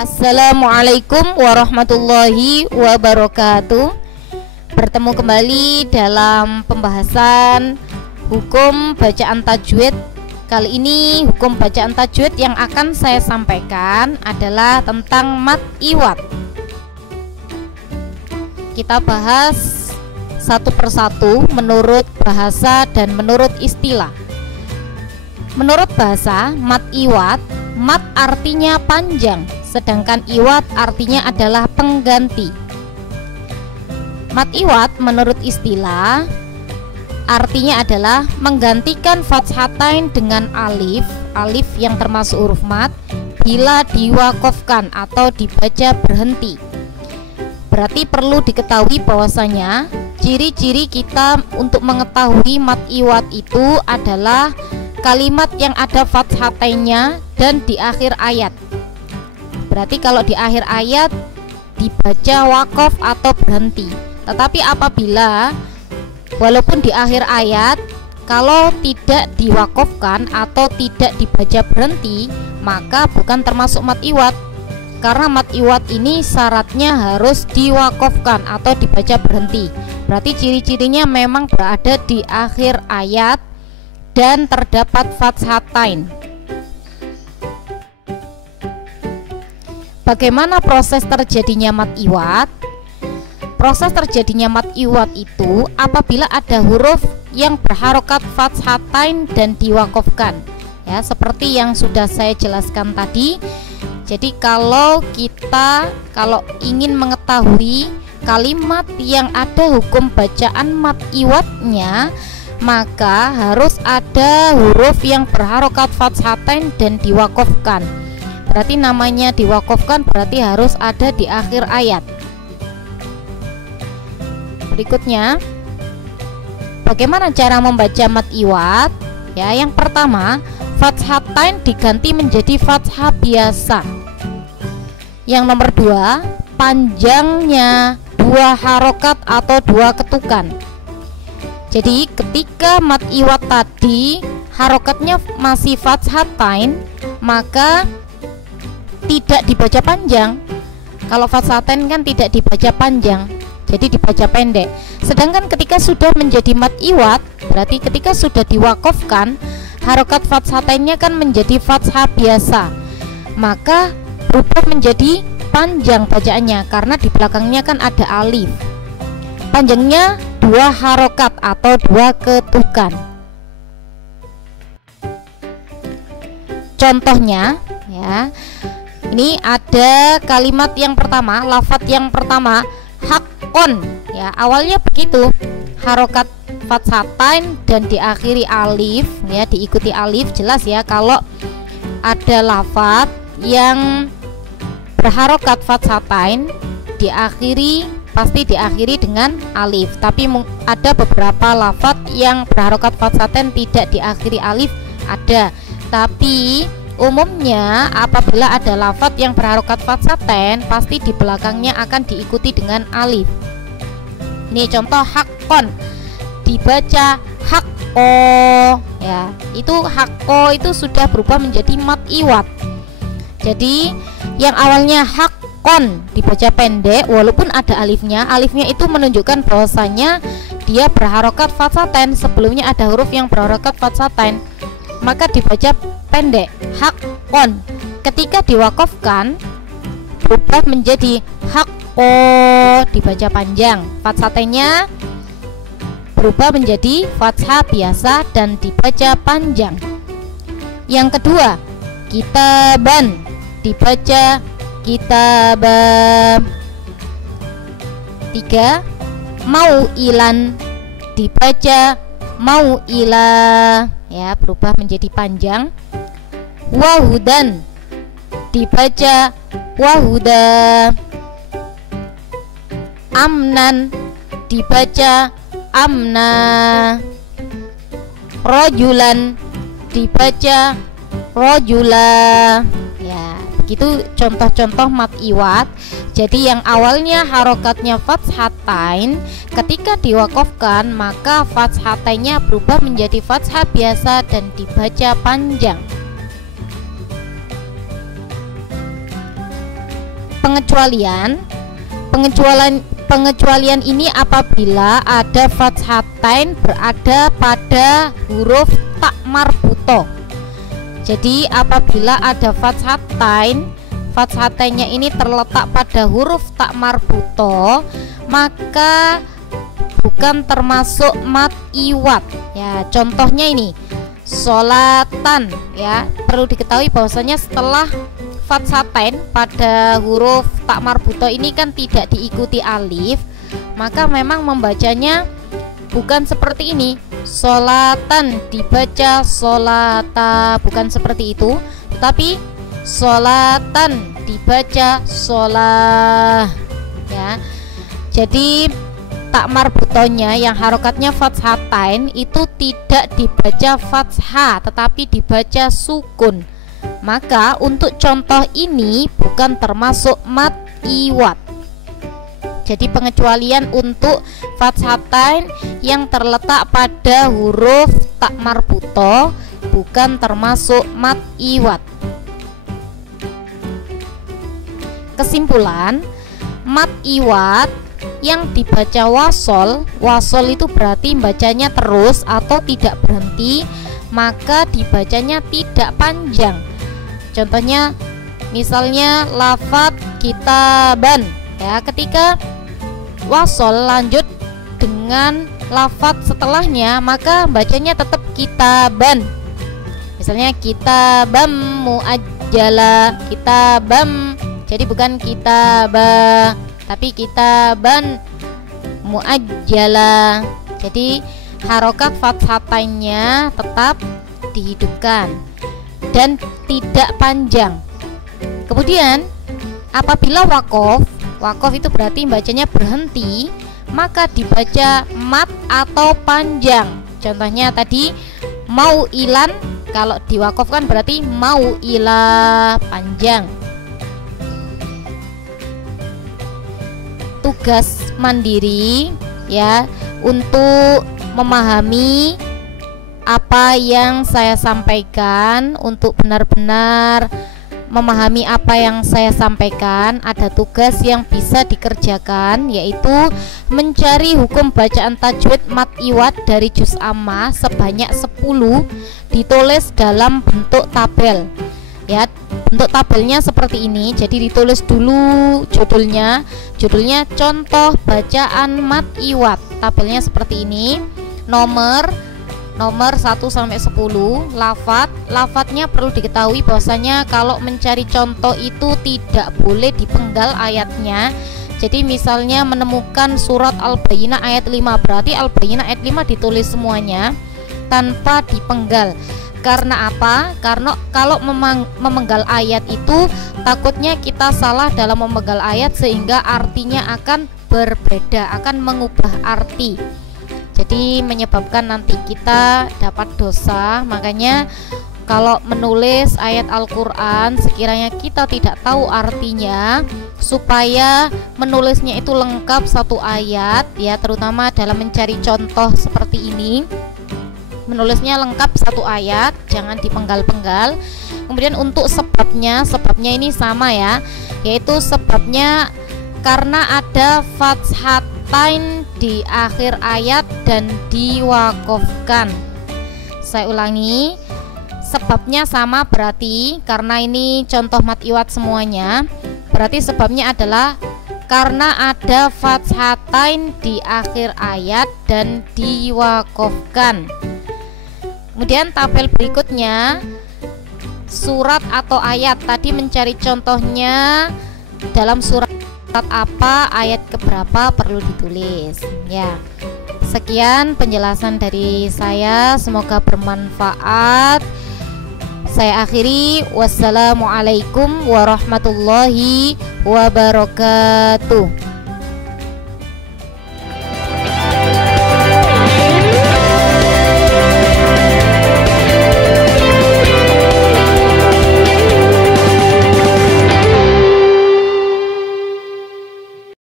Assalamualaikum warahmatullahi wabarakatuh. Bertemu kembali dalam pembahasan hukum bacaan tajwid. Kali ini hukum bacaan tajwid yang akan saya sampaikan adalah tentang mad iwad. Kita bahas satu persatu menurut bahasa dan menurut istilah. Menurut bahasa, mad iwad, mad artinya panjang, sedangkan iwad artinya adalah pengganti. Mad iwad menurut istilah artinya adalah menggantikan fathatain dengan alif, alif yang termasuk huruf mad bila diwakofkan atau dibaca berhenti. Berarti perlu diketahui bahwasanya ciri-ciri kita untuk mengetahui mad iwad itu adalah kalimat yang ada fathatainnya dan di akhir ayat. Berarti kalau di akhir ayat dibaca wakof atau berhenti. Tetapi apabila walaupun di akhir ayat kalau tidak diwakofkan atau tidak dibaca berhenti, maka bukan termasuk mad iwad. Karena mad iwad ini syaratnya harus diwakofkan atau dibaca berhenti. Berarti ciri-cirinya memang berada di akhir ayat dan terdapat fathatain. Bagaimana proses terjadinya mad iwad? Proses terjadinya mad iwad itu apabila ada huruf yang berharokat fathatain dan diwakofkan. Ya, seperti yang sudah saya jelaskan tadi. Jadi kalau ingin mengetahui kalimat yang ada hukum bacaan mad iwadnya, maka harus ada huruf yang berharokat fathatain dan diwakofkan. Berarti namanya diwakofkan berarti harus ada di akhir ayat. Berikutnya, bagaimana cara membaca mad iwad? Ya, yang pertama, fathatain diganti menjadi fathah biasa. Yang nomor dua, panjangnya dua harokat atau dua ketukan. Jadi ketika mad iwad tadi harokatnya masih fathatain, maka tidak dibaca panjang. Kalau fathatain kan tidak dibaca panjang, jadi dibaca pendek. Sedangkan ketika sudah menjadi mad iwad, berarti ketika sudah diwakofkan, harokat fathatainnya kan menjadi fathah biasa, maka berubah menjadi panjang bacaannya karena di belakangnya kan ada alif. Panjangnya dua harokat atau dua ketukan. Contohnya, ya, ini ada kalimat yang pertama, lafadz yang pertama, hakon. Ya, awalnya begitu, harokat fathatain dan diakhiri alif, ya, diikuti alif. Jelas ya kalau ada lafadz yang berharokat fathatain pasti diakhiri dengan alif. Tapi ada beberapa lafadz yang berharokat fathatain tidak diakhiri alif, ada. Tapi umumnya apabila ada lafadz yang berharokat fathatain pasti di belakangnya akan diikuti dengan alif. Ini contoh hakon, dibaca hakko, ya. Itu hakko itu sudah berubah menjadi mad iwad. Jadi yang awalnya hakon dibaca pendek walaupun ada alifnya, alifnya itu menunjukkan bahwasanya dia berharokat fathatain. Sebelumnya ada huruf yang berharokat fathatain, maka dibaca pendek, hakon. Ketika diwakofkan berubah menjadi hakko, dibaca panjang. Fathatainnya berubah menjadi fathah biasa dan dibaca panjang. Yang kedua, kitaban, dibaca kitabam. Tiga, mau'ilan, dibaca mau'ila, ya, berubah menjadi panjang. Wahudan, dibaca wahuda. Amnan, dibaca amna. Rojulan, dibaca rojula. Ya, begitu contoh-contoh mat iwat. Jadi yang awalnya harokatnya fathatain, ketika diwakofkan maka fathatainnya berubah menjadi fathah biasa dan dibaca panjang. Pengecualian ini apabila ada fathatain berada pada huruf tak marbuto. Jadi apabila ada fathatainnya ini terletak pada huruf tak marbuto, maka bukan termasuk mat iwat. Ya, contohnya ini sholatan. Ya, perlu diketahui bahwasanya setelah fathatain pada huruf tak marbuto ini kan tidak diikuti alif, maka memang membacanya bukan seperti ini. Sholatan dibaca sholata, bukan seperti itu, tetapi sholatan dibaca sholah. Ya, jadi tak marbutonya yang harokatnya fathatain itu tidak dibaca fathah tetapi dibaca sukun. Maka untuk contoh ini bukan termasuk mat iwat. Jadi pengecualian untuk fathatain yang terletak pada huruf tak marbuto bukan termasuk mat iwat. Kesimpulan, mat iwat yang dibaca wasol itu berarti bacanya terus atau tidak berhenti, maka dibacanya tidak panjang. Contohnya misalnya lafadz kitaban, ya, ketika wasol lanjut dengan lafadz setelahnya maka bacanya tetap kitaban. Misalnya kitabam muajjala, kitabam, jadi bukan kitabah tapi kitaban muajjala. Jadi harokat fathatainnya tetap dihidupkan dan tidak panjang. Kemudian apabila wakof itu berarti bacanya berhenti, maka dibaca mat atau panjang. Contohnya tadi mau ilan, kalau diwakofkan berarti mau ila, panjang. Tugas mandiri, ya, untuk memahami apa yang saya sampaikan, untuk benar-benar memahami apa yang saya sampaikan, ada tugas yang bisa dikerjakan, yaitu mencari hukum bacaan tajwid mat iwat dari juz amma sebanyak 10, ditulis dalam bentuk tabel. Ya, bentuk tabelnya seperti ini. Jadi ditulis dulu judulnya contoh bacaan mat iwat. Tabelnya seperti ini. Nomor 1 sampai 10, lafadznya perlu diketahui bahwasanya kalau mencari contoh itu tidak boleh dipenggal ayatnya. Jadi misalnya menemukan surat Al-Bayyinah ayat 5, berarti Al-Bayyinah ayat 5 ditulis semuanya tanpa dipenggal. Karena apa? Karena kalau memenggal ayat itu takutnya kita salah dalam memenggal ayat sehingga artinya akan berbeda, akan mengubah arti. Jadi menyebabkan nanti kita dapat dosa. Makanya kalau menulis ayat Al-Quran sekiranya kita tidak tahu artinya, supaya menulisnya itu lengkap satu ayat, ya, terutama dalam mencari contoh seperti ini, menulisnya lengkap satu ayat, jangan dipenggal-penggal. Kemudian untuk sebabnya ini sama, ya, yaitu sebabnya karena ada fathatain di akhir ayat dan diwakofkan. Saya ulangi, sebabnya sama, berarti karena ini contoh mat iwat semuanya, berarti sebabnya adalah karena ada fathatain di akhir ayat dan diwakofkan. Kemudian tabel berikutnya surat atau ayat, tadi mencari contohnya dalam surat apa, ayat keberapa perlu ditulis, ya. Sekian penjelasan dari saya, semoga bermanfaat. Saya akhiri, wassalamualaikum warahmatullahi wabarakatuh.